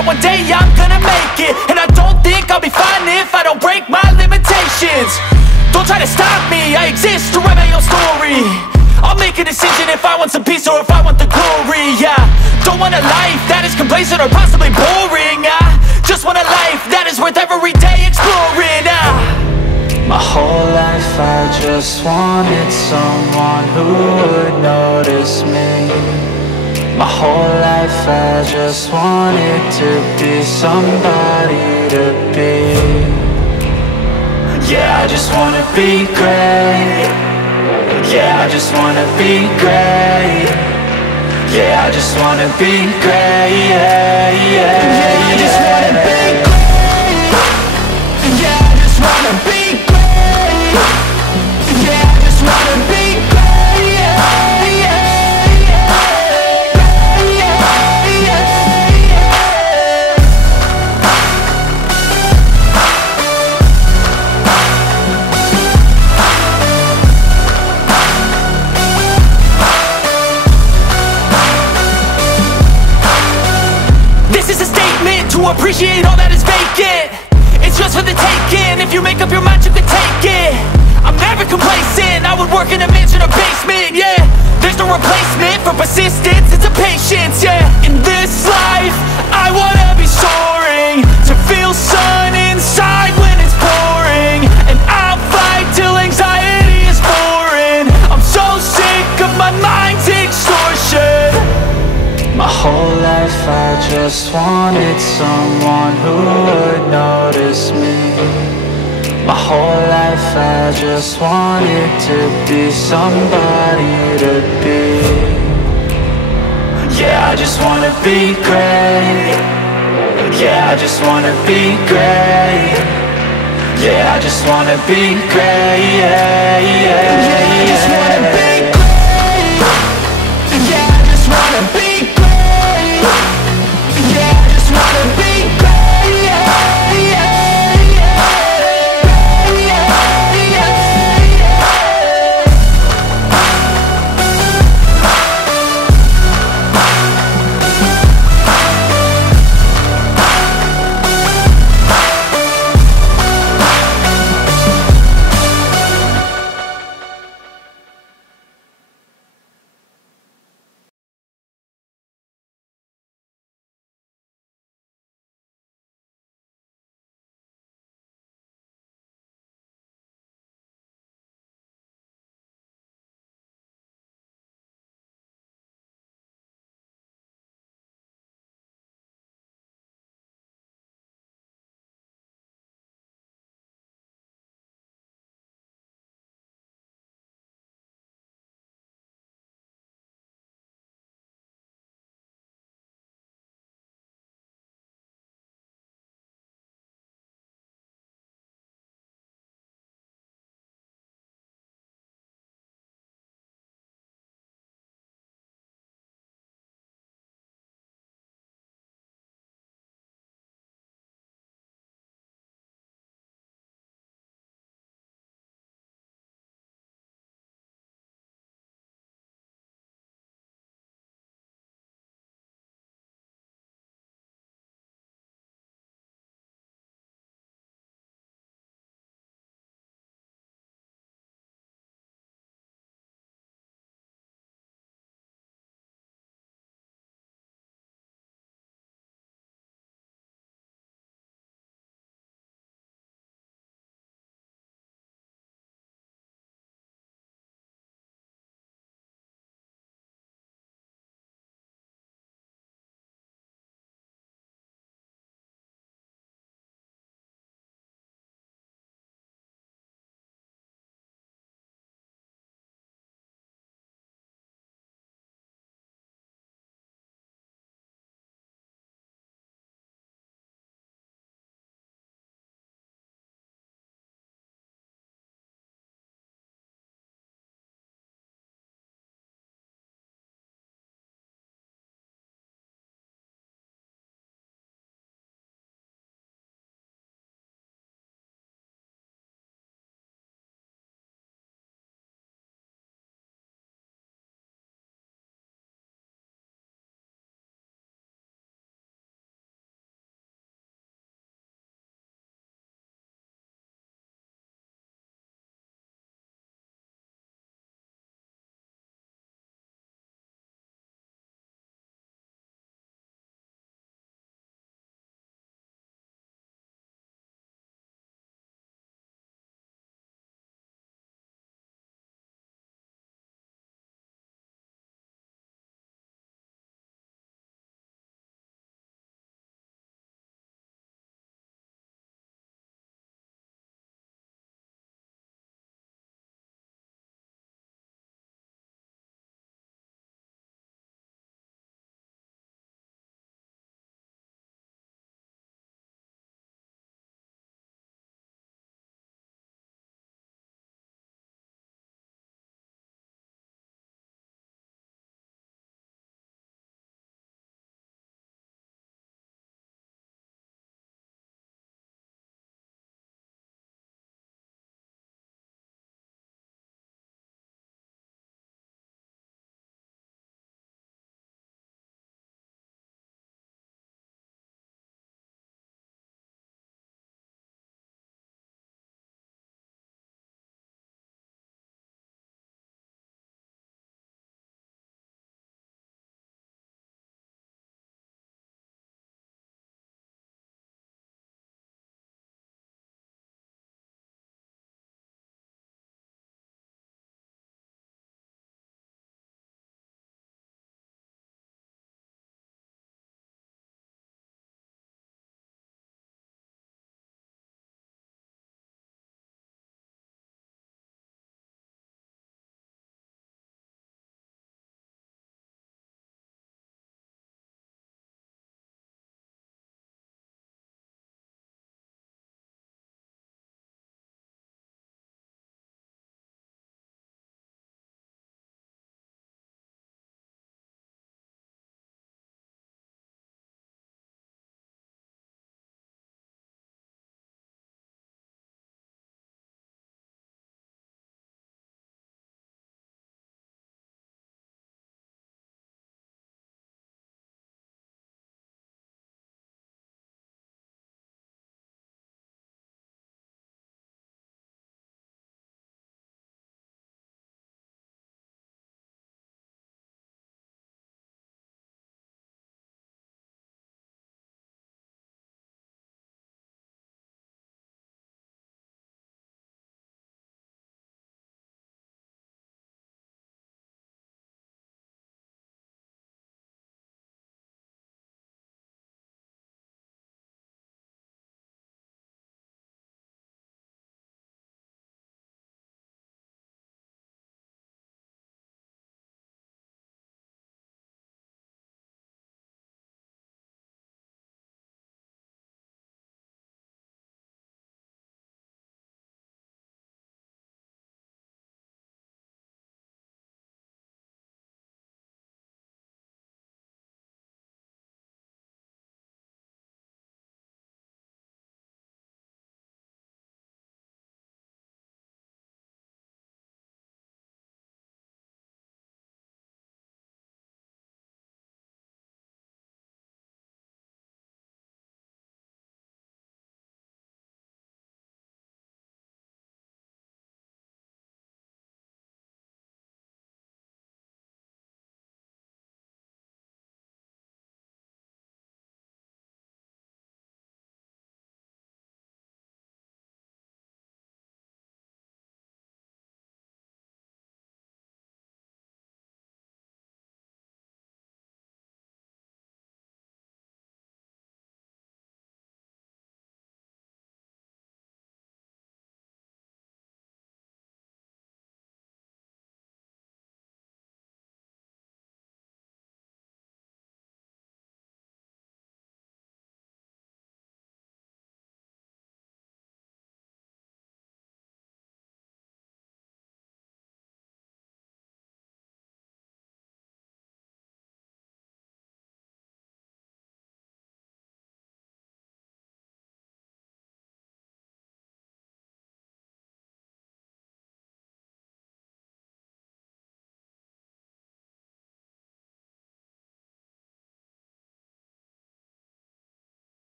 that one day I'm gonna make it. And I don't think I'll be fine if I don't break my limitations. Don't try to stop me, I exist to write my own story. I'll make a decision if I want some peace or if I want the glory. Yeah, don't want a life that is complacent or possibly boring. I just want a life that is worth every day exploring. My whole life I just wanted someone who would notice me. My whole life I just wanted to be somebody to be. Yeah, I just wanna be great. Yeah, I just wanna be great. Yeah, I just wanna be great. Yeah, yeah, I just wanna be great. Yeah, I just wanna be great. Yeah, I just wanna be great. Yeah, yeah, yeah. Yeah, yeah, yeah. This is a statement to appreciate all that is vacant. It's just for the taking. If you make up your mind, you can take it. I'm never complacent. I would work in a mansion or basement. Yeah, there's no replacement for persistence. It's a patience. Yeah, in this life I wanna be soaring, to feel sun inside when it's pouring. And I'll fight till anxiety is foreign. I'm so sick of my mind's extortion. My whole life I just wanted someone who would notice me. My whole life I just wanted to be somebody to be. Yeah, I just wanna be great. Yeah, I just wanna be great. Yeah, I just wanna be great. Yeah, yeah, yeah, I just wanna be great. Yeah, I just wanna be great. Yeah, I just wanna be great. Yeah, yeah, yeah. Yeah, yeah, yeah.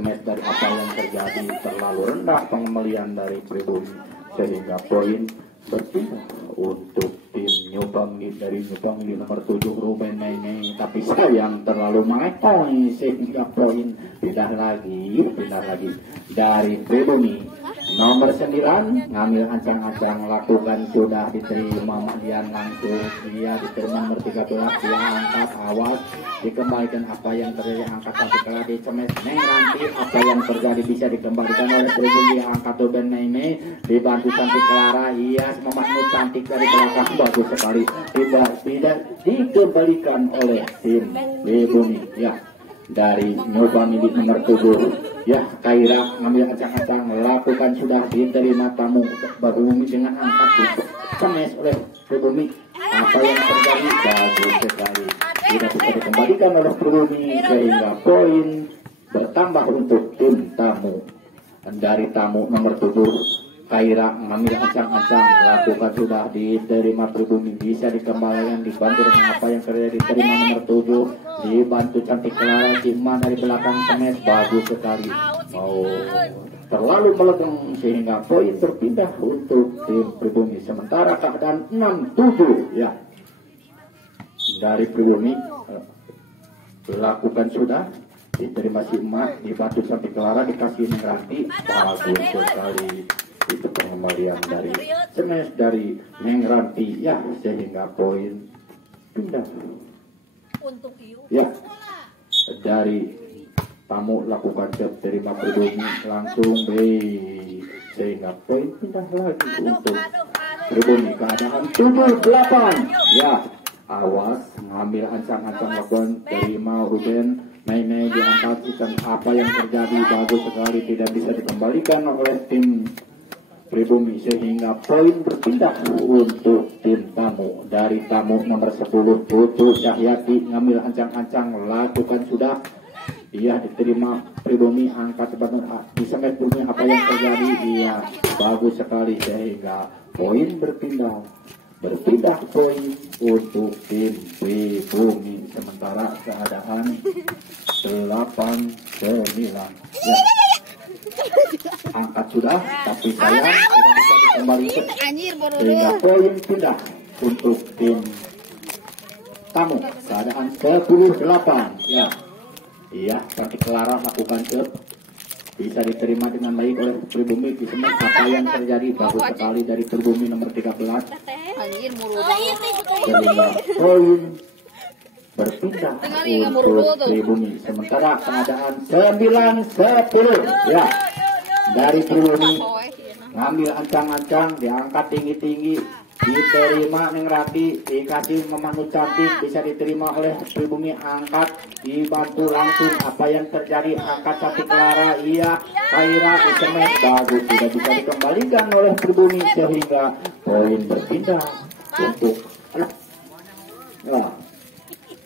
Semes dari apa yang terjadi terlalu rendah pengembalian dari pribumi sehingga poin berpindah untuk tim New Family dari New Family nomor 7 Ruben Mene, tapi sayang terlalu melepoy sehingga poin pindah lagi dari pribumi nomor 9 ngambil ancang-ancang lakukan sudah diterima Madian langsung dia diterima nomor 13 dia angkat awas dikembalikan apa yang terjadi angkat satu kali Semes nanti apa yang terjadi bisa dikembalikan oleh pribumi angkat Ruben Mene dibantu cantik Clara iya Mahmud cantik dari belakang bagus sekali tidak dikembalikan oleh tim pribumi ya dari New Family nomor 7 ya Kaira ngambil ancang-ancang lakukan sudah diterima tamu pribumi dengan angkat Semes oleh pribumi apa yang terjadi bagus sekali tidak bisa dikembalikan oleh pribumi sehingga poin bertambah untuk tim tamu dari tamu nomor 7 Kaira mengambil ancang-ancang lakukan sudah diterima pribumi bisa dikembalikan dibantu dengan apa yang terjadi diterima nomor 7 dibantu cantik Clara Cima dari belakang Semes bagus sekali mau terlalu melenggang sehingga poin berpindah untuk tim pribumi sementara keadaan 6-7 ya dari pribumi lakukan sudah diterima si emak dibantu cantik Clara dikasih Nengranti bagus sekali itu pengembalian dari Semes dari Nengranti ya sehingga poin pindah ya dari tamu lakukan terima pribumi langsung B sehingga poin pindah lagi untuk pribumi keadaan 7-8 ya awas ngambil ancang-ancang lakukan terima Ruben Mene diangkat apa yang terjadi bagus sekali tidak bisa dikembalikan oleh tim pribumi sehingga poin berpindah untuk tim tamu dari tamu nomor 10 Putu Cahyati ngambil ancang-ancang lakukan sudah dia diterima pribumi angkat sebagian di Semes pribumi apa yang terjadi dia bagus sekali sehingga poin berpindah poin untuk tim pribumi sementara keadaan 8-9 ya angkat sudah tapi sayang tidak bisa dikembalikan sehingga poin pindah untuk tim tamu keadaan 10-8 ya iya cantik Clara lakukan bisa diterima dengan baik oleh pribumi di Semes apa yang terjadi bagus sekali dari pribumi nomor 13 sehingga poin berpindah untuk pribumi sementara keadaan 9-10 ya dari pribumi ngambil ancang-ancang diangkat tinggi-tinggi diterima Nengranti dikasih memanut cantik bisa diterima oleh pribumi angkat dibantu langsung apa yang terjadi angkat cantik Clara iya Kaira di Semes bagus tidak bisa dikembalikan oleh pribumi sehingga poin berpindah untuk ya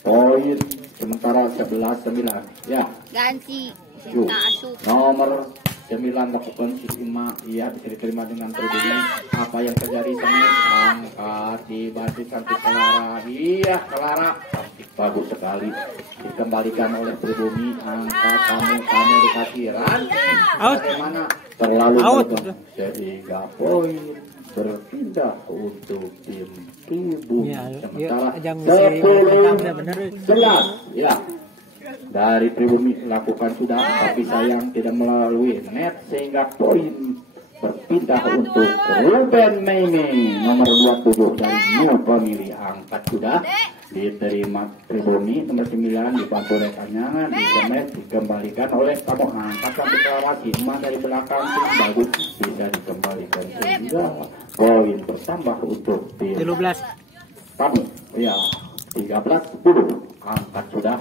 poin sementara 11-9 ya ganti nomor 9 lakukan sistema ia bisa diterima dengan pribumi apa yang terjadi Semes angkat dibantu cantik Clara iya Clara cantik bagus sekali dikembalikan oleh pribumi angkat kamu dikasih ranting bagaimana terlalu melenggang sehingga poin berpindah untuk tim pribumi sementara 10-11 ya dari pribumi lakukan sudah tapi sayang tidak melalui net sehingga poin berpindah untuk Ruben Mene nomor 27 dari New Family angkat sudah diterima pribumi nomor 9 dibantu oleh Kanyangan di Semes dikembalikan oleh tamu angkat sampai ke Wasima dari belakang bagus bisa dikembalikan sehingga poin bertambah untuk tim 13 tamu ya 13-10 angkat sudah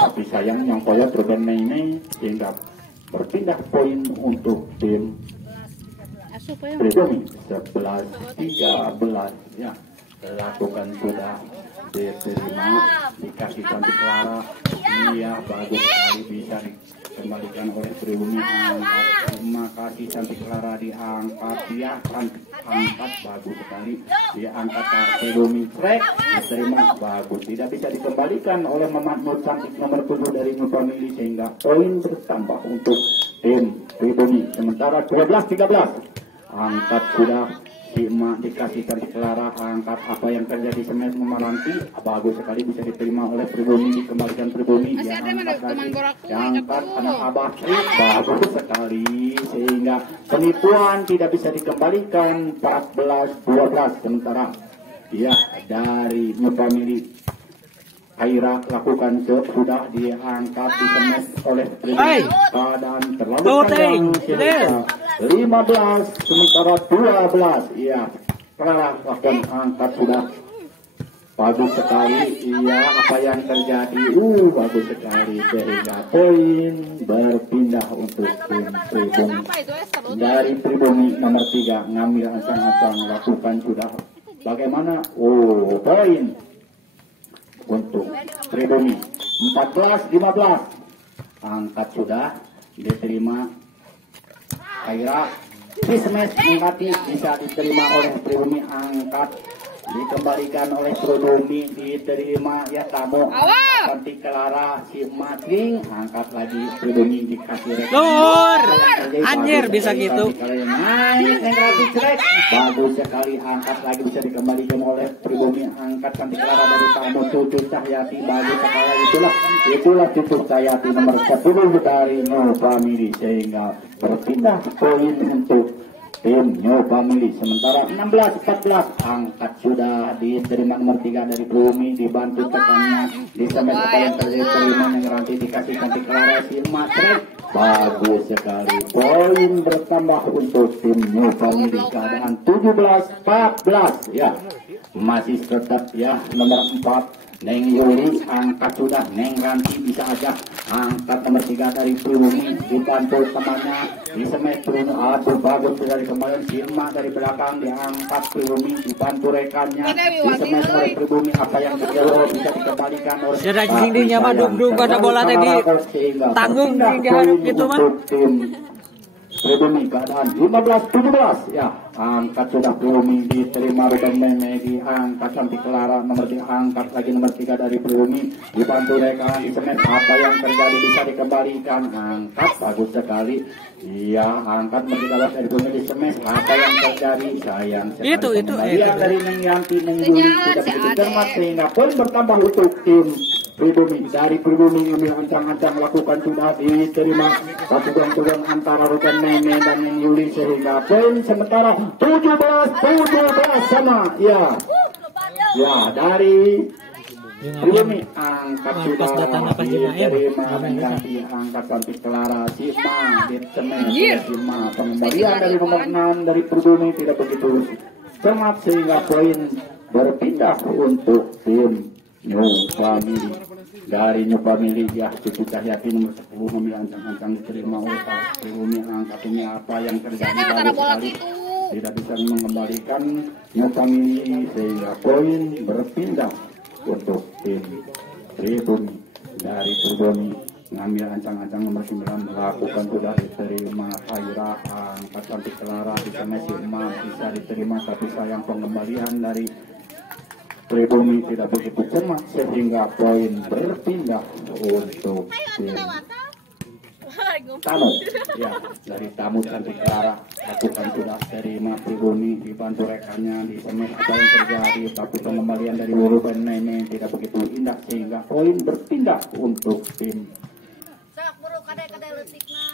tapi sayang yang koyot Ruben Mene sehingga berpindah poin untuk tim pribumi 11-13 ya lakukan sudah diterima, dikasih cantik Clara. Iya, bagus sekali, bisa dikembalikan oleh pribumi. Angkat, terima kasih cantik Clara, diangkat ya, angkat bagus sekali, diangkat pribumi. Trek diterima, bagus, tidak bisa dikembalikan oleh Mamat cantik nomor 7 dari New Family, sehingga poin bertambah untuk tim pribumi. Sementara 12-13, angkat sudah. Cima dikasih cantik Clara, angkat apa yang terjadi semes memaranti, bagus sekali, bisa diterima oleh pribumi, dikembalikan pribumi, yang angkat lagi, yang angkat anak abah, bagus sekali, sehingga penipuan tidak bisa dikembalikan. 14-12, sementara ya dari New Family Aira lakukan sudah diangkat, disemes oleh pribumi, keadaan terlalu panjang, sehingga 15 sementara 12. Iya, Clara lakukan angkat sudah, bagus sekali. Iya, apa yang terjadi bagus sekali, sehingga poin berpindah untuk tim pribumi. Dari pribumi nomor 3 ngambil ancang-ancang lakukan sudah, bagaimana poin untuk pribumi. 14-15, angkat sudah diterima Aira, Christmas mengganti, bisa diterima oleh pribumi, angkat dikembalikan oleh pribumi, diterima ya tamu cantik Clara, si Matring, angkat lagi pribumi, dikasih Lur, anjir bisa gitu. Naik negatif trek, bagus sekali, angkat lagi, bisa dikembalikan oleh pribumi, angkat cantik Clara dari tamu Cucu Cahyati, bagus sekali. Itulah Cucu Cahyati nomor 10 dari New Family, sehingga berpindah poin untuk tim New Family. Sementara 16-14, angkat sudah diterima nomor 3 dari pribumi, dibantu tekannya, disemes apa yang terjadi, yang nanti dikasih cantik Clara, si Matrek, bagus sekali, poin bertambah untuk tim New Family. Keadaan 17-14 ya, masih tetap ya nomor 4 Neng Yuli, angkat sudah, Neng Ranti bisa aja angkat nomor 3 dari pribumi, dibantu temannya, disemes pribumi, bagus dari kemarin, Silma dari belakang diangkat pribumi, dibantu rekannya, disemes oleh pribumi, apa yang terjadi bisa dikembalikan oleh sudah singdinya mah duk pada bola tadi tanggung gitu mah. Pribumi keadaan 15-17 ya, angkat sudah pribumi, diterima Ruben Meme, diangkat cantik Clara nomor 3, angkat lagi nomor 3 dari pribumi, dibantu rekan, disemes apa yang terjadi bisa dikembalikan, angkat bagus sekali. Iya, angkat nomor 13 dari pribumi, disemes apa yang terjadi, sayang sekali itu dari Neng Yanti, Neng Yuli tidak begitu cermat, sehingga pun bertambah untuk tim pribumi. Dari pribumi ngambil ancang-ancang lakukan sudah, diterima tugang-tugang antara Ruben Meme dan Neng Yuli, sehingga poin sementara 17-17 sama ya. Ya, dari pribumi angkat sudah diterima, mengganti angkat cantik Clara, Sima ditemes, Sima pengembalian dari nomor 6 dari pribumi tidak begitu cermat, sehingga poin berpindah untuk tim New Family. Dari New Family ya, Cucu Cahyati nomor 10 ngambil ancang-ancang, diterima oleh Pak pribumi, angkat ini apa yang terjadi, bagus sekali, tidak bisa mengembalikan New Family, sehingga poin berpindah untuk tim pribumi. Dari pribumi ngambil ancang-ancang nomor 9, lakukan sudah diterima Aira, angkat cantik Clara, disemes Silma, bisa diterima, tapi sayang pengembalian dari pribumi tidak begitu cermat, sehingga poin berpindah untuk tim tamu ya. Dari tamu cantik Clara lakukan sudah terima pribumi, dibantu rekannya, disemes apa yang terjadi, tapi pengembalian dari Ruben Meme tidak begitu indah, sehingga poin berpindah untuk tim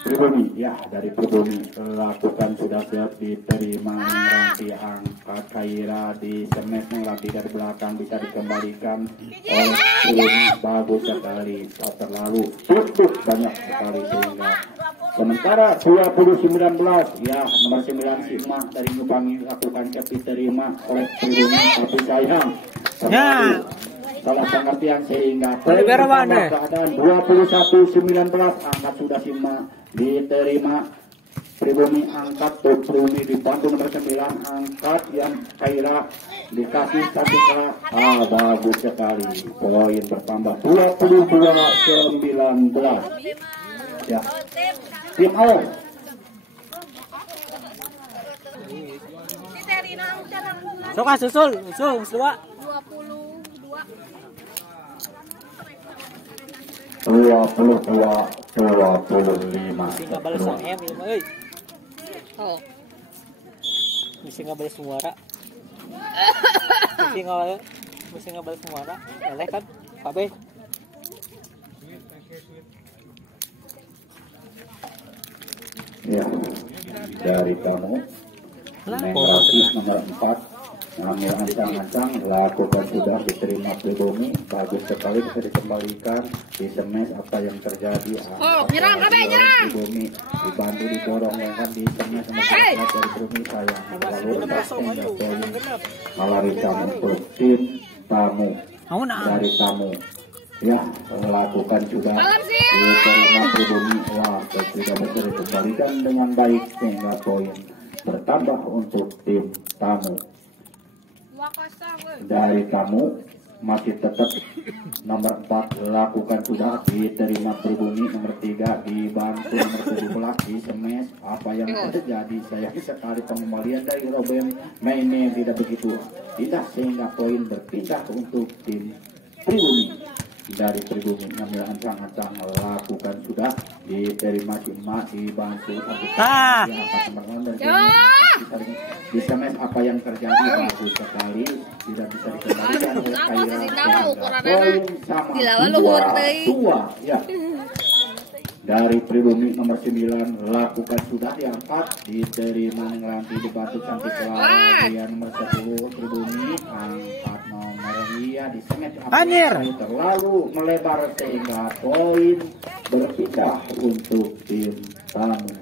pribumi ya. Dari pribumi lakukan sudah siap, diterima Ranti, angkat Kaira, disemes Ranti dari belakang, bisa dikembalikan oleh pribumi, bagus sekali, terlalu tutup banyak sekali, sehingga sementara 20-19 ya, nomor 9 Sima dari Nubangi lakukan siap, diterima oleh pribumi, tapi sayang salah pengertian, sehingga keadaan 21-19, angkat sudah Sima diterima pribumi angkat pribumi dibantu nomor 9 angkat yang Kaira dikasih satu kali. Bagus sekali, poin bertambah 22-19 ya. Tim O Sok susul 22. 22-25. Singa balas M ya, euy. Oh. Singa balas suara. Singa balas suara. Boleh kan? Pabe. Ya. Dari kamu Mengrati nomor 4 ngambil ancang-ancang, lakukan sudah diterima pribumi, bagus sekali, bisa dikembalikan di semes apa yang terjadi. Nyerang pribumi dibantu didorong yang kan di semes sama dari pribumi sayang lalu malah tamu untuk tim tamu dari tamu ya melakukan sudah diterima pribumi, sudah bisa dikembalikan dengan baik sehingga poin bertambah untuk tim tamu. Dari tamu masih tetap nomor 4 lakukan sudah diterima pribumi, nomor 3 dibantu nomor 17 di semes apa yang terjadi. Sayang sekali pengembalian dari Robin mainnya tidak begitu indah sehingga poin berpindah untuk tim pribumi. Dari pribumi ngambil ancang-ancang lakukan sudah diterima cuma dibantu di semes apa yang terjadi bagus sekali tidak bisa dikembalikan oleh poin sama 2 ya. Dari pribumi nomor 9 lakukan sudah diangkat diterima ngelanti dibantu cantik kemudian nomor 10 pribumi angkat nomor di semet terlalu melebar sehingga poin berpindah untuk tim tamu.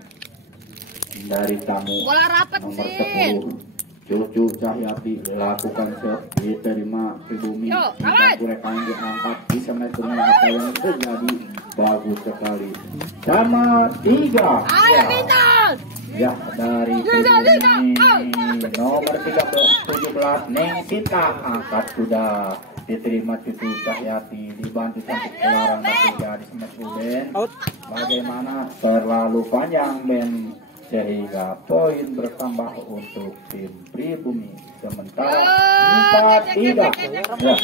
Dari tamu nomor 10 Cucu Cahyati lakukan diterima pribumi dibantu rekan diangkat di semet apa yang terjadi bagus sekali sama 3 ya. Dari pribumi nomor 17 Neng Sita angkat sudah diterima Cucu Cahyati dibantu cantik keluaran terjadi semet Ruben. Bagaimana terlalu panjang Ben sehingga poin bertambah untuk tim pribumi sementara 4-3 ya.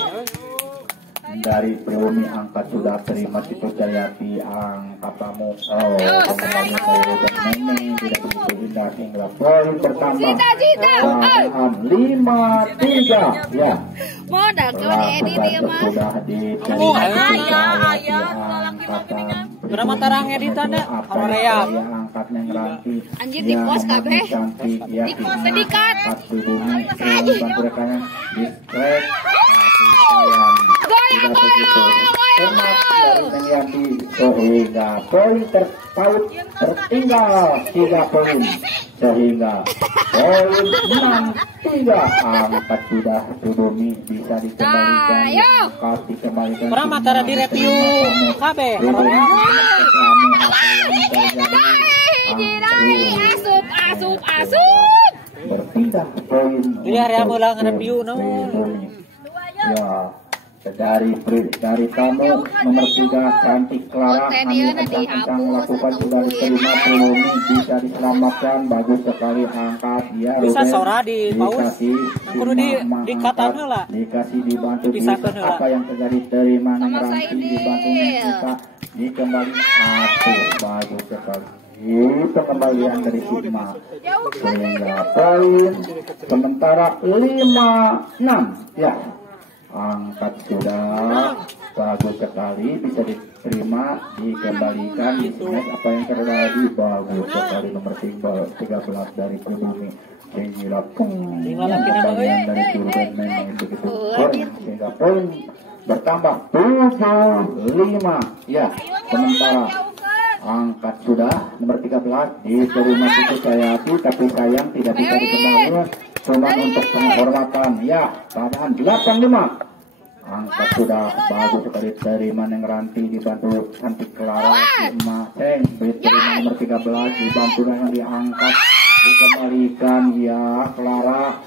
Dari pribumi angkat sudah terima Cucu Cahyati angkat tamu pengembalian dari Ruben Neng tidak begitu indah hingga poin bertambah 5-3 ya. Modal kau di edit dia mah. Sudah diterima berapa tarang editannya Aurea angkatnya ngeranti anjir di pos kabeh di pos sedikat bantu rekannya di strek goyang sehingga poin terpaut tertinggal 3 poin sehingga poin 6-3 angkat sudah pribumi bisa dikembalikan dikembalikan pernah matara di review KB asup berpindah poin di area mulang review ya. Dari tamu nomor 3 Cantik Clara ancang lakukan sudah diterima pribumi bisa diselamatkan bagus sekali angkat ya bisa sora di paus kudu di katanya lah dikasih dibantu bisa apa yang terjadi terima ngeranti dibantu bisa dikembali bagus sekali pengembalian dari Sigma sehingga poin sementara 5-6 ya. Angkat sudah bagus sekali bisa diterima dikembalikan di semes apa yang terjadi bagus sekali nomor 13 dari pribumi sehingga pengembalian dari Ruben Neng begitu sehingga poin bertambah 7-5 ya. Sementara angkat sudah nomor 13 diterima Cucu Cahyati tapi sayang tidak bisa dikembalikan cuma untuk penghormatan ya. Keadaan 8-5 angkat sudah bagus sekali terima Neng Ranti dibantu cantik Clara Emak Ceng diterima nomor 13 dibantu dengan diangkat dikembalikan ya Clara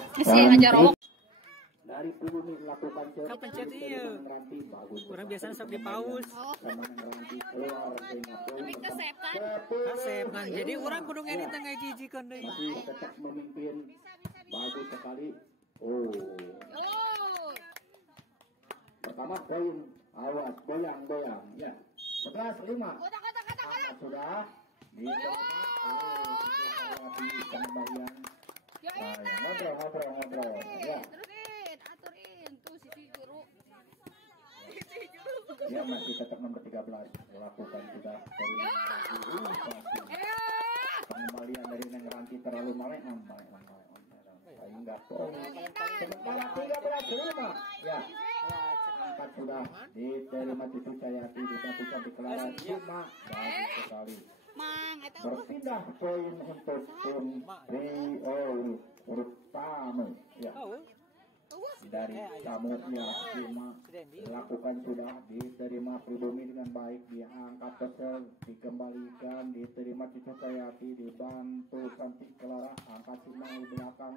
dari Pribumi lakukan Kepencet iya. Ranti bagus Orang biasanya sok di paus. sama Neng Ranti keluar sehingga poin Kesep kan? Kasep kan. Jadi orang kudu ngedit tengah jiji kan deui. masih tetap memimpin bagus sekali. Oh, pertama poin awas goyang ya 11-5 angkat sudah diterima kembalian ngobrol ya Aturin tuh si guru. dia masih tetap nomor 13 lakukan sudah dari pengembalian dari Neng Ranti terlalu malek sehingga poin sementara 13-5 ya angkat sudah diterima Cucu Cayati disatukan di Clara cuma bagus sekali berpindah poin untuk tim urut tamu ya dari tamu ya cuma lakukan sudah diterima Pribumi dengan baik diangkat kesel dikembalikan diterima Cucu Cayati dibantu cantik Clara angkat cuma di belakang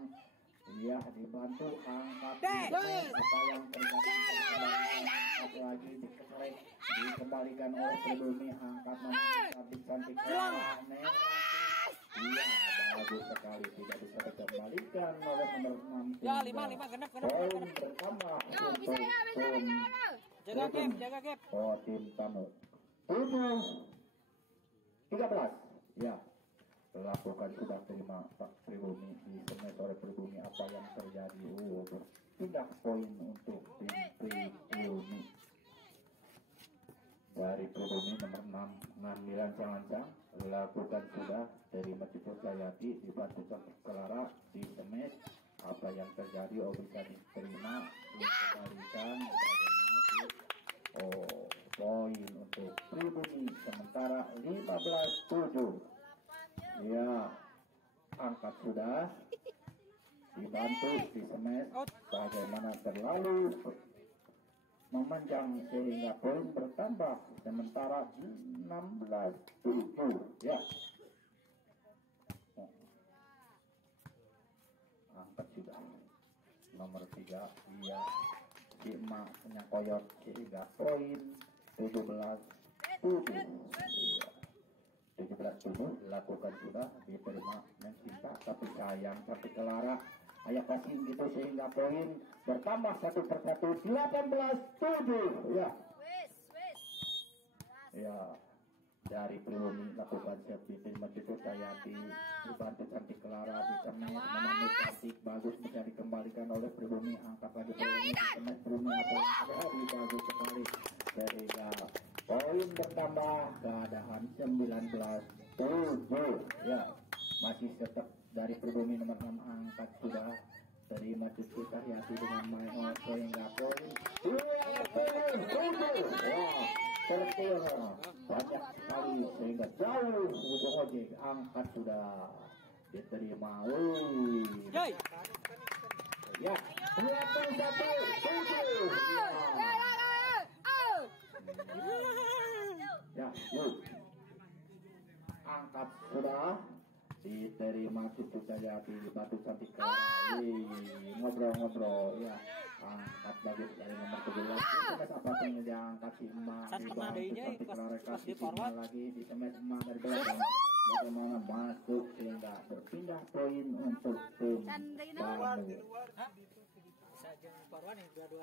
iya dibantu angkat apa yang terjadi lagi dikeselek dikembalikan oleh Pribumi angkat cantik Clara iya bagus sekali tidak bisa dikembalikan oleh nomor 6 Ya 5 genep. poin bertambah untuk tim Jaga gap. tim tamu 7-13 ya lakukan sudah terima Pak Pribumi di semes oleh Pribumi apa yang terjadi berpindah poin untuk tim Pribumi dari Pribumi nomor 6 ngambilan Calancang lakukan sudah terima Cucu Cayati dibantu cantik Clara di semes apa yang terjadi bisa diterima dikembalikan poin untuk Pribumi sementara 15-7 ya angkat sudah dibantu di semes bagaimana terlalu memanjang sehingga poin bertambah sementara 16-7 ya angkat sudah nomor 3 iya si emak penyakoyot sehingga poin 17-7 iya 17-7 lakukan sudah diterima Neng Cinta tapi sayang tapi Clara ayah passing gitu sehingga poin bertambah 1/1 18-7 ya ya dari Pribumi lakukan siap diterima Cucu Cayati dibantu cantik Clara di tengah menemui cantik bagus bisa dikembalikan oleh Pribumi angkat lagi Pribumi Pribumi apa yang terjadi bagus sekali sehingga poin bertambah keadaan 19-7 ya masih tetap dari Pribumi nomor 6 angkat sudah terima Cucu Cayati dengan main sehingga poin 20-7 ya tertil banyak sekali sehingga jauh ujung ojek angkat sudah diterima ya 21-7 ya angkat sudah diterima Cucu Cayati dibantu cantik ngobrol ya angkat bagus dari nomor 17 apa yang diangkat si emak dibantu cantik Clara kasih lagi di semet emak dari belakang bagaimana masuk sehingga berpindah poin untuk tim tamu Bisa jeung Parwan yang 2-2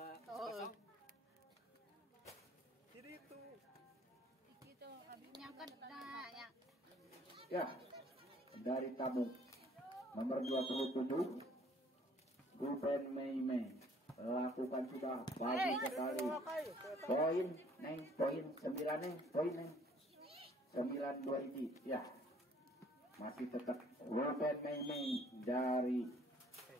jadi itu Nyangkut ya dari tamu nomor 27 Ruben Mei lakukan sudah bagus sekali poin Neng poin 9 Neng poin Neng 9-2 ini ya masih tetap Ruben Mei dari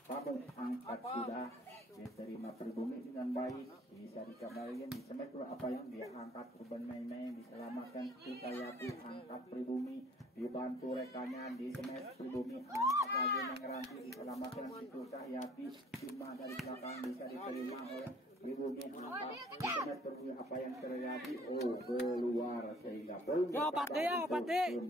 tamu angkat sudah diterima Pribumi dengan baik bisa dikembalikan di semet apa yang dia angkat Ruben Mei diselamatkan Cucu Cayati angkat Pribumi dibantu rekannya di semet Pribumi angkat lagi Neng Ranti diselamatkan Cucu Cayati cuma dari belakang bisa diterima oleh pribumi angkat pribumi apa yang terjadi keluar sehingga poin opat deh.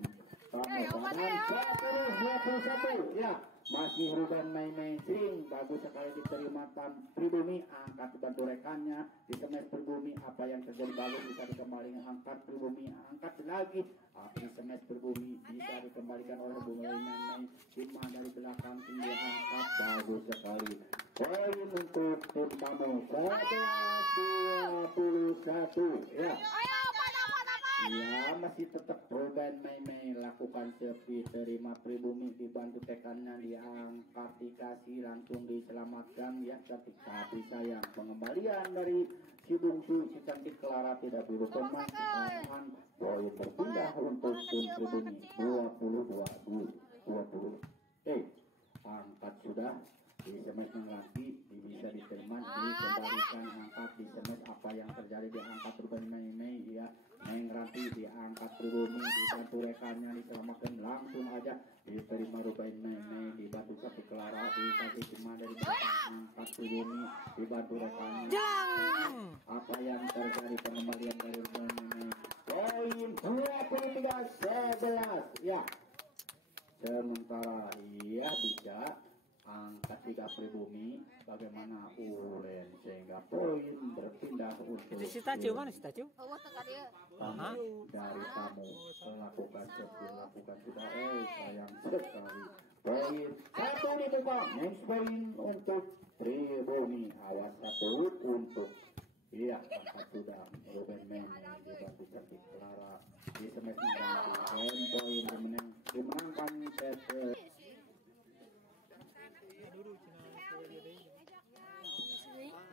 21 ya. Masih Ruben Maimensing, bagus sekali diterima pribumi, angkat dibantu rekannya di semes pribumi. Apa yang terjadi bagus bisa dikembalikan, angkat pribumi, angkat lagi. Di semes pribumi bisa dikembalikan oleh Ruben Maimensing dari belakang tinggi, angkat bagus sekali. Poin untuk tim tamu 11-21 ya. Ya, masih tetap Ruben Maimei lakukan servis, terima pribumi dibantu tekannya, diangkat dikasih langsung diselamatkan ya. Ketika disayang pengembalian dari si bungsu si cantik Clara tidak biru pemain, poin berpindah untuk tim pribumi 20. Angkat sudah di semes nanti bisa diterima, dikembalikan, angkat di semes. Apa yang terjadi diangkat Ruben Maimei ya, Nengranti diangkat pribumi dibantu rekannya, diselamatkan langsung aja diterima Ruben Maimei dibantu Cantik Clara, dikasih cuma dari belakang, angkat pribumi dibantu rekannya. Apa yang terjadi pengembalian dari Ruben Maimei, poin 23-11 ya. Sementara ia bisa angkat 3 pribumi, bagaimana Ulen sehingga poin berpindah untuk Itu si Tacu mana si Tacu? dari tamu melakukan sudah sayang sekali. Poin 1 dibuka, next poin untuk pribumi, awas 1 untuk angkat sudah Ruben Maimei dibantu Cantik Clara di semes poin dimenangkan set.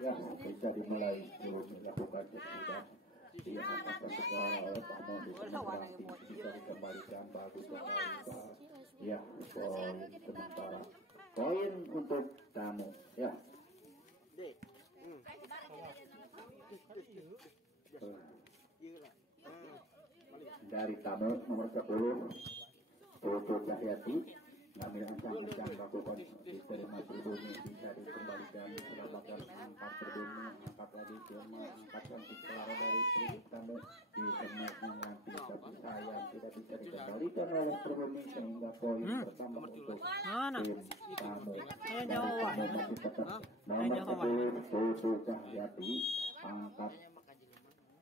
Ya, bisa dimulai dilakukan sudah diangkat segala oleh tamu di nanti bisa dikembalikan bagus sekali ya. Poin sementara, poin untuk tamu ya. Dari tamu nomor 10 Putu Cahyati ngambil ancang-ancang lakukan diterima pribumi, bisa dikembalikan diselamatkan, angkat pribumi, angkat lagi cuma angkat Cantik Clara dari pribumi tamu di semes nanti, tapi sayang tidak bisa dikembalikan oleh pribumi sehingga poin bertambah untuk tim tamu. Masih tetap nomor 10 Putu Cahyati, angkat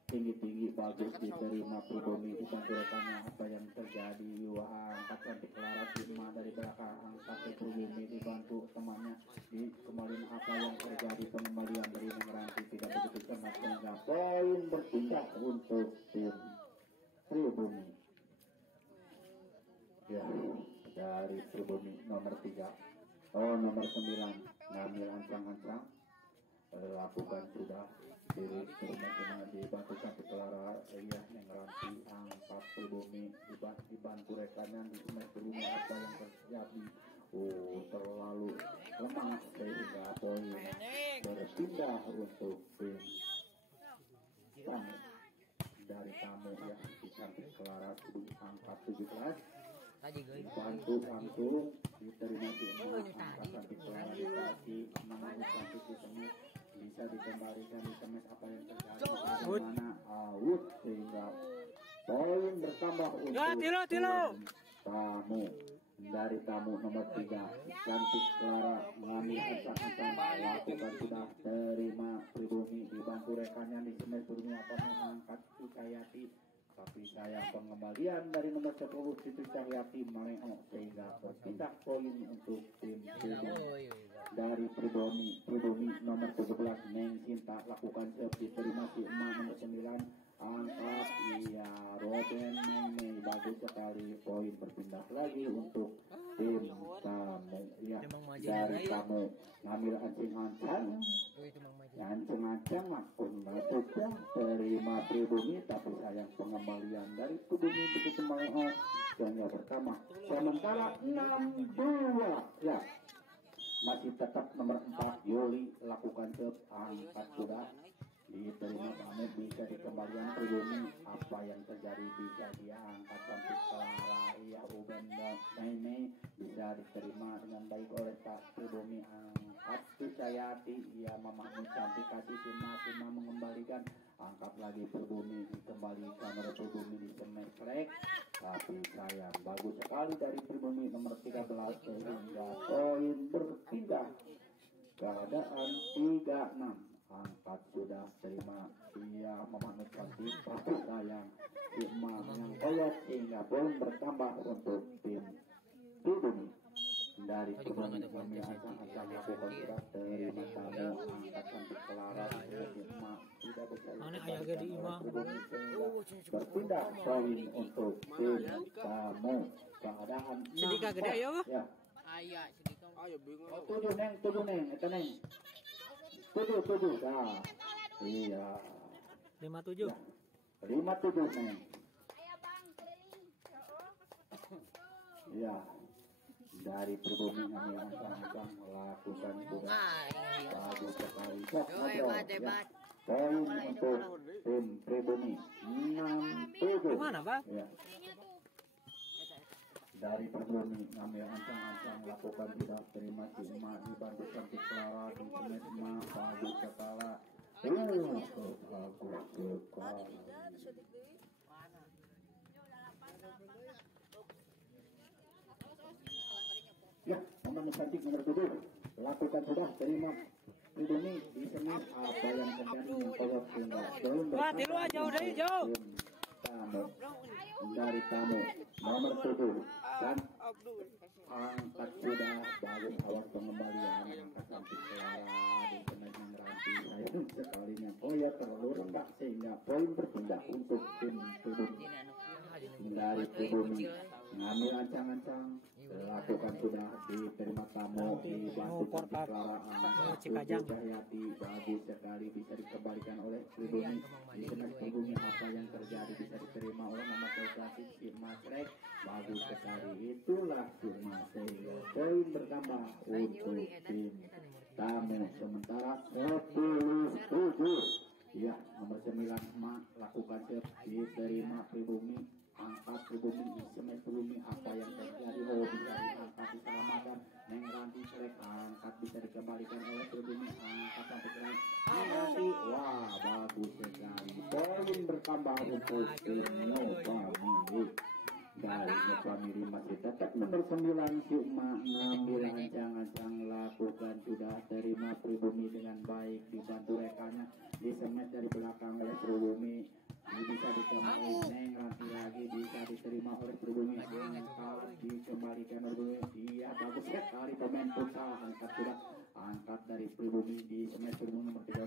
tinggi-tinggi bagus diterima pribumi, disampaikannya. Apa yang terjadi, angkat Cantik Clara cuma dari belakang, angkat pribumi dibantu temannya dikembalikan. Apa yang terjadi pengembalian dari Nengranti tidak begitu sangat sehingga poin berpindah untuk tim pribumi ya. Dari pribumi nomor 3 nomor 9 ngambil ancang-ancang, lakukan sudah diri terima dibantu Cantik Clara ya. Nengranti angkat pribumi dibantu rekannya di semes pribumi. Apa yang terjadi terlalu lemah sehingga poin berpindah untuk tim tamu. Dari tamu ya, di Cantik Clara angkat 17 dibantu langsung diterima semua, angkat Cantik Clara dikasih menangis cantik di semes, bisa dikembalikan di semes. Apa yang terjadi, bagaimana out sehingga poin bertambah untuk tamu. Dari tamu nomor 3 Cantik Clara mengambil ancang-ancang, lakukan sudah terima pribumi dibantu rekannya di semes pribumi. Apa mengangkat Cahyati, tapi sayang pengembalian dari nomor 10 Siti Cahyati Maneo sehingga berpindah poin untuk tim pribumi. Dari pribumi nomor 17 Neng Sinta lakukan servis diterima si emak nomor 9, angkat Ruben Maimei bagus sekali, poin berpindah lagi untuk tim tamu ya. Dari tamu ngambil ancing-ancang akun sudah terima pribumi, tapi sayang pengembalian dari pribumi begitu meleho sehingga pertama. Sementara 6-2 ya. Masih tetap nomor 4 Yuli lakukan angkat sudah diterima tamu, bisa dikembalikan pribumi. Apa yang terjadi, bisa diangkat Cantik Clara ya. Ruben Maimei bisa diterima dengan baik oleh Pak pribumi, angkat Cahyati ya. Memahami cantik kasih cuma dikembalikan, angkat lagi pribumi dikembalikan oleh pribumi di semes rek, tapi sayang bagus sekali dari pribumi nomor 13 sehingga poin berpindah keadaan 36. Angkat sudah terima, dia memanukan di tapi sayang Ima yang koyot sehingga poin bertambah untuk tim pribumi. Dari pribumi kami akan lakukan sudah terima tamu angkat cantik Clara Ima tidak bisa berpindah poin untuk tim tamu keadaan sedikit gede ya Ayah, sedikit. tujuh neng itu neng 7 dah iya 57 57 neng iya dari pribumi kami akan lakukan sudah bagus sekali Debat. poin untuk tim pribumi 6-7 mana Pak? ya. Dari pribumi kami ancang-ancang lakukan tidak terima si emak dibantu cantik Clara di semes emak bagus sekala bagus sekali ya nomor cantik nomor 7 lakukan sudah terima pribumi di semes apa yang terjadi yang koyok sehingga Wah, tilu aja jauh jauh. tamu dari tamu nomor 7 dan angkat sudah bagus awal pengembalian angkat cantik Clara di kenaikan ranti sayang sekalinya koyok terlalu rendah sehingga poin berpindah untuk tim pribumi. Dari pribumi ngambil ancang-ancang lakukan sudah diterima tamu di bantu cantik Clara angkat Cahyati bagus sekali bisa dikembalikan oleh pribumi di tengah pribumi apa yang terjadi bisa diterima oleh nama klasik Mas Rek bagus sekali itulah cuma sehingga poin bertambah untuk tim tamu sementara 10-7 ya nomor 9 mak lakukan diterima pribumi angkat pribumi di semes pribumi apa yang terjadi bisa diangkat diselamatkan neng ranti selek angkat bisa dikembalikan oleh pribumi angkat sampai ke ranti wah bagus sekali poin bertambah untuk tim Nopamiri dari Nopamiri masih tetap nomor 9 cuma ngambil ancang-ancang lakukan sudah terima pribumi dengan baik dibantu rekannya di semes dari belakang oleh pribumi bisa dikembalikan neng ranti lagi bisa diterima oleh pribumi angkat dikembalikan oleh pribumi iya bagus sekali pemain futsal angkat sudah angkat dari pribumi di semes pribumi nomor 3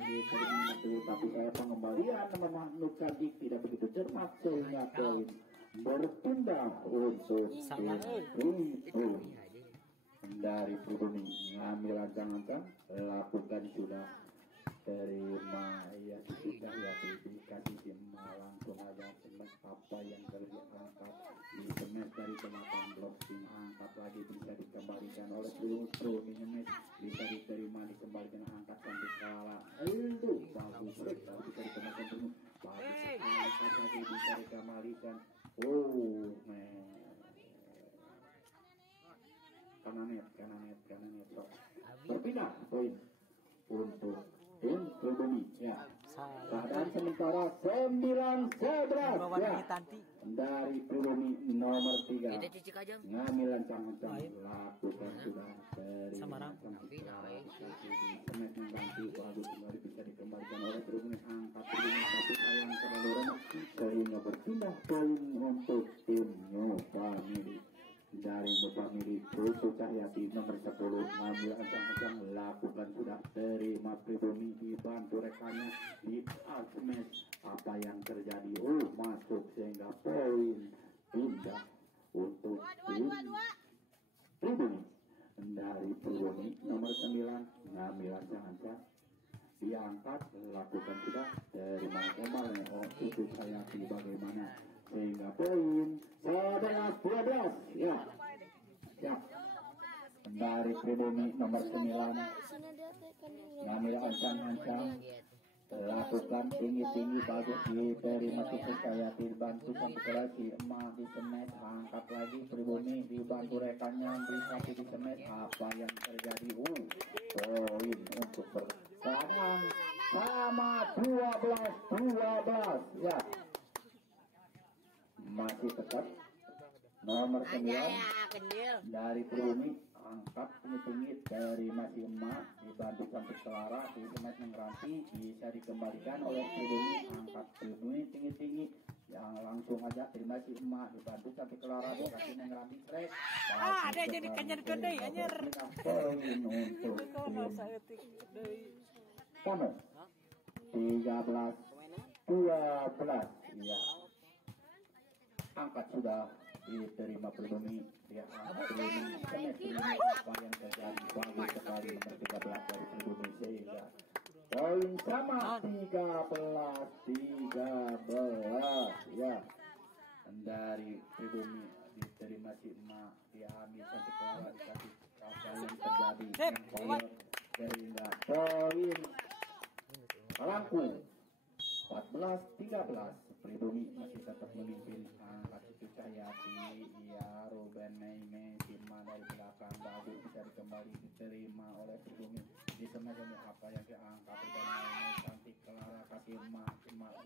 tapi saya pengembalian nomor Kadik tidak begitu cermat sehingga poin berpindah untuk pribumi dari pribumi ngambil ancang-ancang lakukan sudah terima ya sudah ya dikasih cuma langsung aja semes apa yang terangkat di semes dari belakang blocking angkat lagi bisa dikembalikan oleh pribumi semes bisa diterima dikembalikan angkat cantik Clara itu bagus sekali bisa dikembalikan bagus angkat lagi bisa dikembalikan kanan net berpindah poin untuk tim pribumi ya keadaan sementara 9-11 ya dari pribumi nomor 3 ngambil ancang-ancang lakukan sudah dari semet membantu bagus kembali bisa dikembalikan oleh pribumi angkat pribumi tapi sayang terlalu rendah sehingga berpindah poin untuk tim Nopamiri dari Nopamiri Putu Cahyati nomor 10 ngambil ancang-ancang lakukan sudah terima pribumi dibantu rekannya di Alsmes apa yang terjadi masuk sehingga poin pindah untuk tim pribumi dari pribumi nomor 9 ngambil ancang-ancang diangkat lakukan sudah terima kembali Putu Cahyati bagaimana sehingga poin 11-12 ya dari pribumi nomor 9 ngambil ancang-ancang lakukan tinggi-tinggi bagus diterima Putu Cahyati dibantu konsentrasi emak di semes angkat lagi pribumi dibantu rekannya di semes apa yang terjadi poin untuk bertahan 11-12 bersama 12 ya. Masih tetap nomor 9 dari pribumi angkat tinggi dari masih emak dibantu sampai Kelara di semet mengranti bisa dikembalikan oleh pribumi angkat pribumi tinggi yang langsung aja dari masih emak dibantu sampai Kelara dikasih mengranti trek. Ada jadi kanyer gede anjir. Kamu 13-12 ya. Angkat sudah diterima pribumi dia angkat pribumi apa yang terjadi bagus sekali nomor 13 dari pribumi sehingga poin sama 13 ya. Dari pribumi diterima si emak diambil sampai Kelara dikasih apa yang terjadi poin sehingga poin laku 14-13 pribumi masih tetap memimpin angkat Cucu Cahyati ya. Ruben Mei Sima dari belakang bagus bisa diterima oleh pribumi di semacam apa yang diangkat Ruben Mei cantik Kelara kasih emak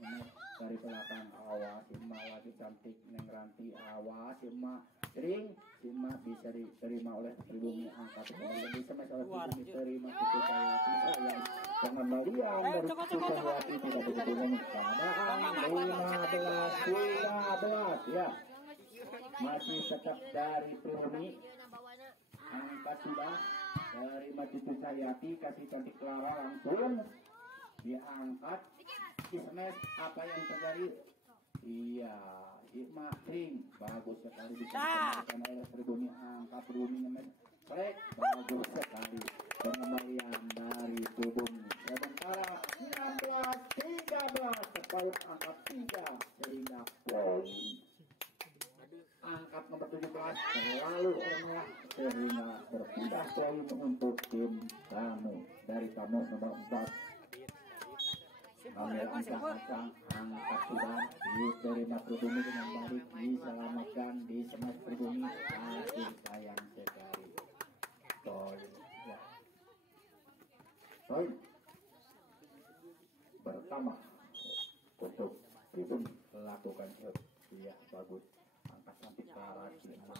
ini dari belakang awas emak lagi cantik Neng Ranti awas emak kering Sima bisa diterima oleh pribumi angkat kembali di semacam pribumi diterima Cucu Cahyati yang pengembalian dari Cucu Cahyati tidak begitu keadaan 15-15 ya. Masih tetap dari pribumi angkat sudah dari Cucu Cahyati kasih cantik Kelara langsung diangkat Ismes apa yang terjadi iya Hikmah Ring bagus sekali dikembalikan oleh pribumi angkat pribumi Frek bagus sekali pengembalian dari pribumi sementara 16-13 poin angkat 3 sehingga poin angkat nomor 17 terlalu rendah sehingga berpindah poin untuk tim tamu dari tamu nomor 4 ambil ancang-ancang angkat sudah diterima pribumi dengan baik diselamatkan di semat pribumi masih sayang sekali poin ya. Poin pertama untuk pribumi lakukan shot iya bagus angkat cantik Kelara Cina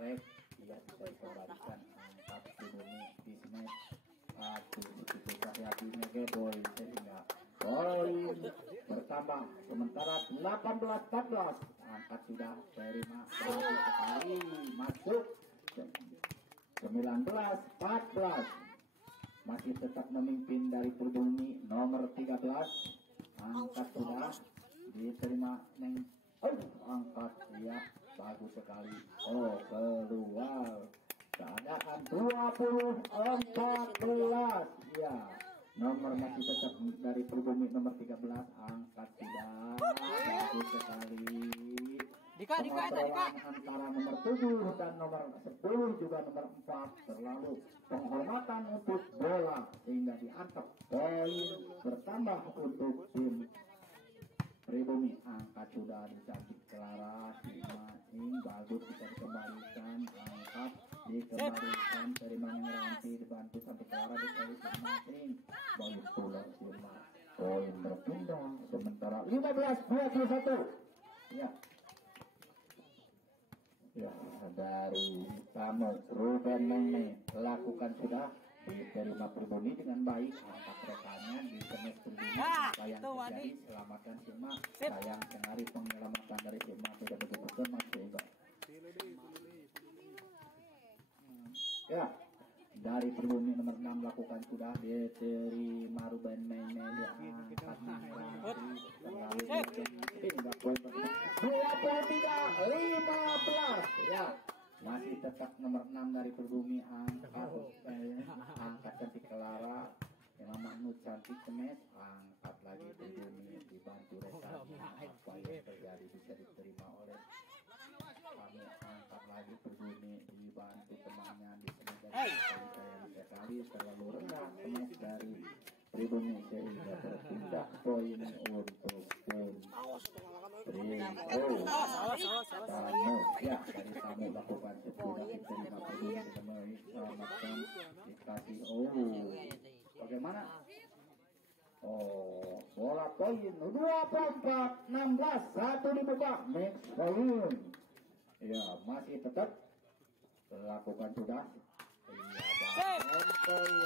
rek iya bisa dikembalikan angkat pribumi di semat Cucu Cahyatinya boy sehingga poin bertambah sementara 18-14 angkat sudah terima sekali masuk 19-14 masih tetap memimpin dari pribumi nomor 13 angkat sudah diterima Neng angkat ya bagus sekali keluar keadaan 20-14 ya. Nomor masih tetap dari pribumi nomor 13 angkat tidak bagus sekali Dika antara nomor 7 dan nomor 10 juga nomor 4 terlalu penghormatan untuk bola sehingga diangkat poin bertambah untuk tim pribumi angkat sudah dicantik Kelara Simaing bagus bisa dikembalikan angkat dikembalikan terima Ranti dibantu sampai Kelara dikali Simaing bagus pulang Sima poin berpindah sementara 15-21 ya. Ya, dari tamu Ruben Mei lakukan sudah diterima pribumi dengan baik angkat rekannya di semes pribumi sayang terjadi selamatkan Sima sayang sengari penyelamatan dari Sima tidak begitu berkemas sehingga ya dari pribumi nomor 6 lakukan sudah diterima Ruben Mei diangkat hingga poin 23-15 ya. Masih tetap nomor 6 dari pribumi angkat cantik Kelara Emang Mahmud cantik kemes angkat lagi pribumi dibantu rekannya apa yang terjadi bisa diterima oleh kami angkat lagi pribumi dibantu temannya di sini saya sekali terlalu rendah kemes dari pribumi sehingga berpindah poin untuk tim tamu ya dari tamu lakukan sepuluh diterima pribumi ditemui selamatkan dikasih bagaimana poin 24-16, satu dibuka, next volume. Ya, masih tetap lakukan sudah. Iya, poin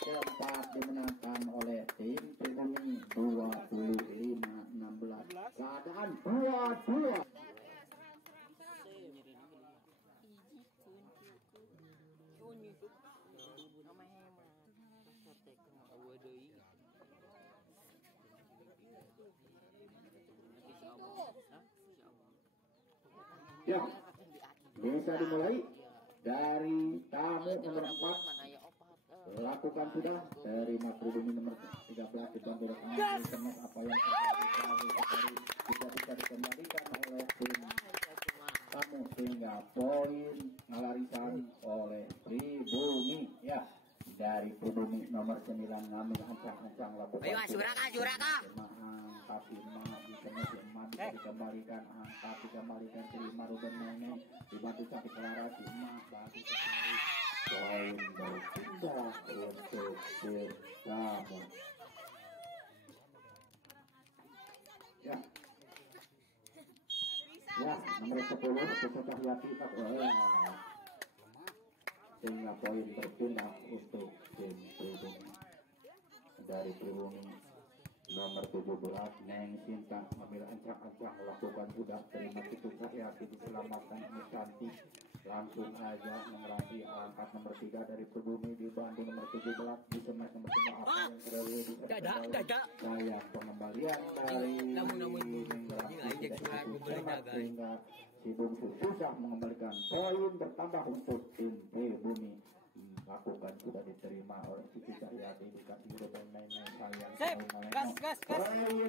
keempat dimenangkan oleh tim Pribumi 25-16. Keadaan 2-2. Ya, bisa dimulai dari tamu nomor 4. Lakukan sudah dari Pribumi nomor 13 dibantu rekan apa yang tidak bisa dikembalikan oleh tim tamu sehingga poin ngalarisan oleh Pribumi. Ya, dari Pribumi nomor 9 ngambil ancang-ancang lakukan. Ayo Suraka. Tapi bisa dikembalikan, angkat dikembalikan, terima Ruben Nene dibantu cantik Clara, Sima bagi sekali poin berpindah untuk Ciracas. Ya, nomor 10 Susu Cahyati sehingga poin berpindah untuk tim Pribumi. Dari Pribumi nomor 17 Neng Sinta mengambil ancang-ancang lakukan sudah, terima Susu Cahyati diselamatkan ini cantik, langsung aja mengerasi angkat nomor 3 dari Pribumi dibantu nomor 17 di semes nomor 5 apa yang terlalu bisa sayang pengembalian dari sehingga si Bungsu susah mengembalikan, poin bertambah untuk tim Pribumi. Lakukan sudah diterima oleh Susu Cahyati dikasih Ruben Nene sayang gas. poin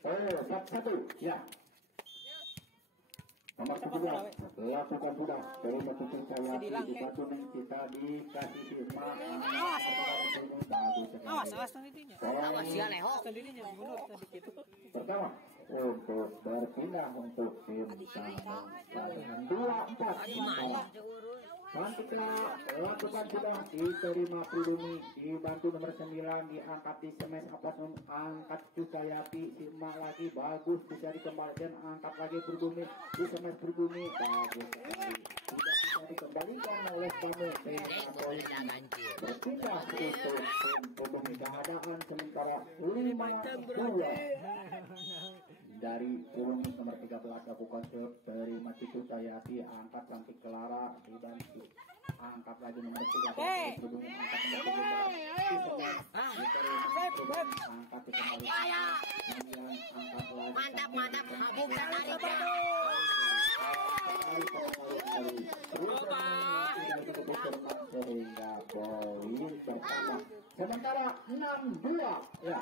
14-41. Ya, nomor 17 lakukan sudah terima Susu Cahyati dibantu Neng Cita dikasih Firma. Awas sendirinya. Pertama untuk berpindah untuk tim tamu 2-4. Selanjutnya lakukan sudah diterima Pribumi dibantu nomor 9 diangkat di semes atas angkat Susu Cahyati, Sima lagi bagus bisa dikembalikan, angkat lagi Pribumi di semes Pribumi bagus sekali, tidak bisa dikembalikan oleh tamu berpindah untuk tim Pribumi. Keadaan sementara 5-2 dari Pribumi nomor 13 lakukan terima Susu Cahyati, angkat cantik Clara dibantu angkat lagi nomor 3 Pribumi angkat nomor 13 angkat dikembali angkat lagi Mantap bukan tarik sehingga poin bertambah sementara 6-2. Ya,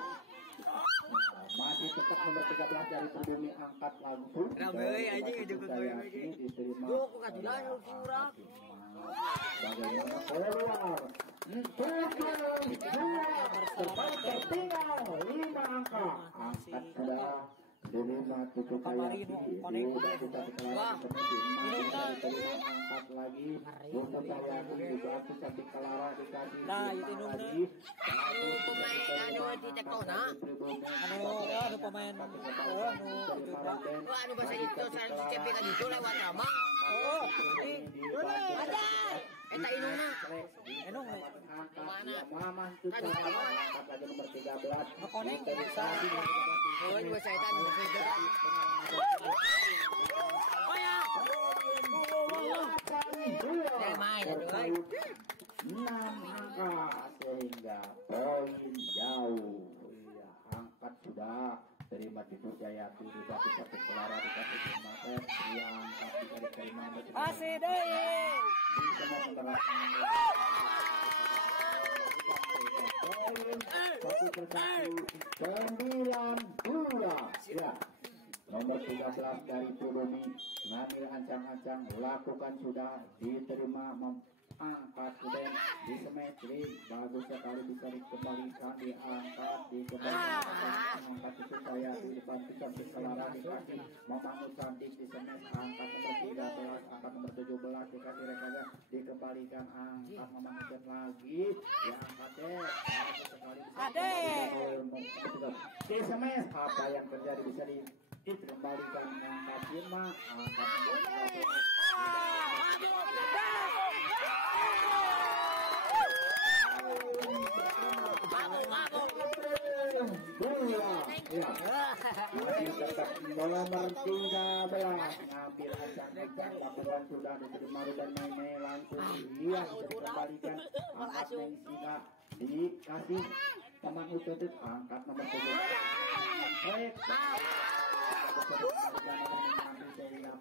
masih tetap nomor 13 dari Pribumi angkat langsung diterima bagaimana keluar tertinggal 5 angka, angkat sudah diterima Susu Cahyati angkat lagi Susu Cahyati dibantu cantik Clara dikasih lagi pemain bahasa itu saya CP tadi itu lewat nama. Eta inungna. Enung Mana? Mama Susu angkat lagi nomor 13 koneng bisa. Oh, ibu saya tadi. Oh ya. Main. 6 angka sehingga poin jauh. Iya, angkat sudah terima Susu Cahyati dikasih satu Clara dikasih Mater diangkat bisa diterima Asih deh. Poin 1-1 9-2. Ya, nomor 13 dari Pribumi ngambil ancang-ancang lakukan sudah diterima angkat sudah disemetri bagus sekali bisa dikembalikan diangkat dikembalikan angkat Susu Cahyati dibantu cantik Clara dikasih membangun cantik disemet angkat nomor 13 angkat nomor 17 dikasih Rekaga dikembalikan angkat membangun lagi diangkat bagus sekali bisa SMS apa yang terjadi bisa dikembalikan angkat 5 angkat 2 nomor 13 ngambil ancang-ancang lakukan sudah diterima dan main langsung dia dikembalikan angkat Mengsika dikasih teman utut angkat nomor 7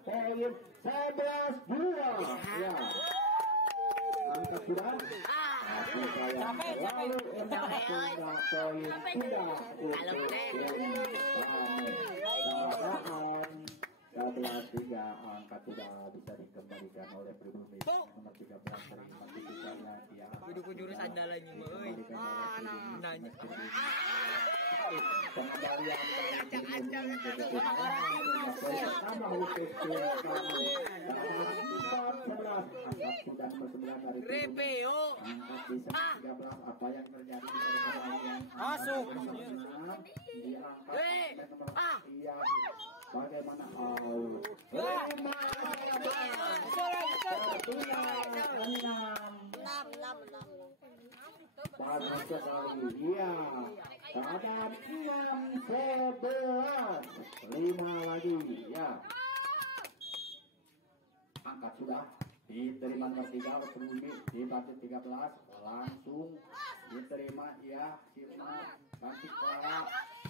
poin 11-2 ya angkat sudah lalu sebelas 3 angkat sudah bisa dikembalikan oleh pribumi nomor 13 terima saya dia Kudu jurus andalannya mah euy. Nanya. Repeo. Apa yang terjadi Masuk. bagaimana bagus sekali iya keadaan 11 5 lagi ya angkat sudah diterima nomor 3 sebelumnya di basis 13 langsung diterima ya Sirma Cantik Clara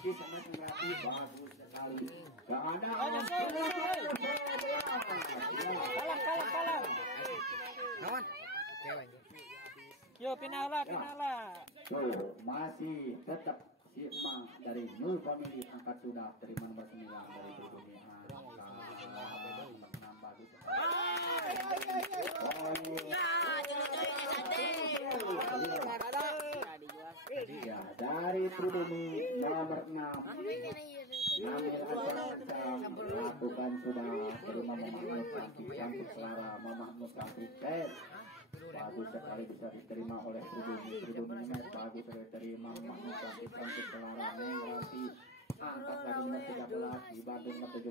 di sana berarti bagus sekali keadaan Kalah. Kawan. Yo pinala. tuh masih tetap Sirma dari New Family angkat sudah terima nomor 9 dari Pribumi bagus ya dari Pribumi nomor 6 ngambil ancang-ancang lakukan sudah terima Mama Cantik Clara Mama Cantik tes bagus sekali bisa diterima oleh Pribumi bagus sekali diterima Mama Cantik Clara Nengrati angkat dari nomor 13 di Bandung nomor 17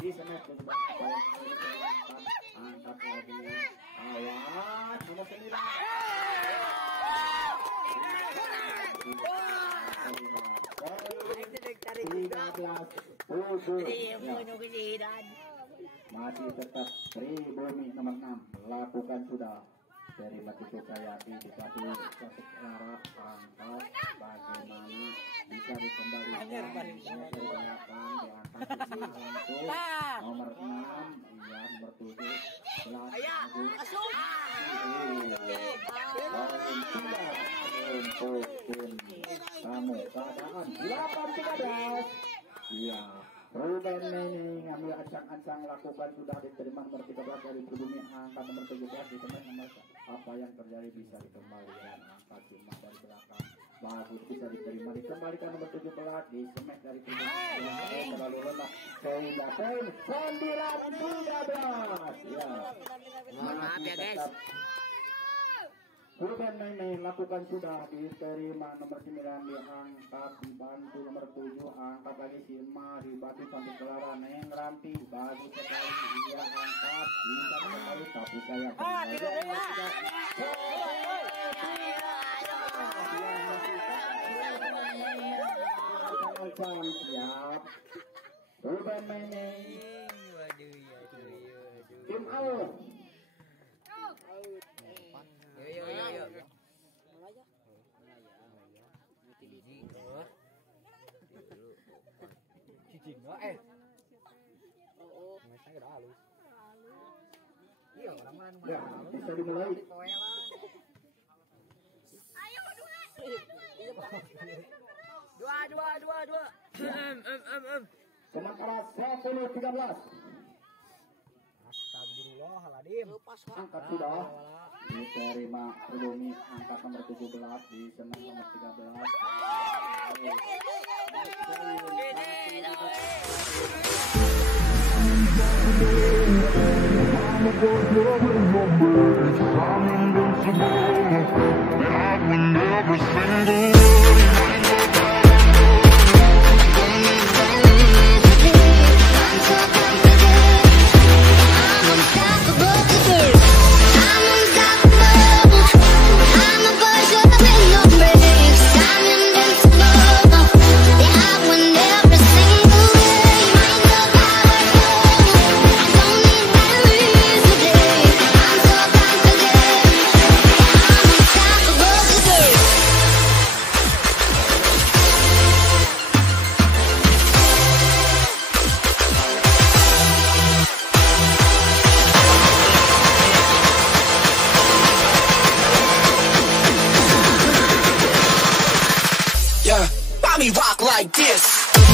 di sana 17 angkat lagi awas nomor 9 masih tetap Pribumi nomor 6 lakukan sudah dari Mati Sukayati dikasih Cantik Clara angkat bagaimana bisa dikembalikan diangkat nomor 6 iya nomor 7 untuk kamu keadaan 8-13 iya Ruben ini ngambil ancang-ancang lakukan sudah diterima nomor 13 dari Pribumi angkat nomor 17 di semen nomor apa yang terjadi bisa dikembalikan angkat cuma dari belakang bagus bisa dikembalikan nomor 17 di semen dari Pribumi terlalu lemah sehingga poin 9-13 ya Maaf ya guys. Ruben ini lakukan sudah diterima nomor 9 diangkat dibantu nomor 7 angkat lagi Sirma dibantu Cantik Clara Nengranti bagus sekali ia angkat bisa sekali tapi saya siap Ruben ini tim awal Yo. Cicing Iya, orang ya bisa dimulai Dua. kenapa 10-13 Astagfirullahaladzim. angkat sudah diterima Pribumi angkat nomor 17 di semen nomor 13 Every single Mommy rock like this.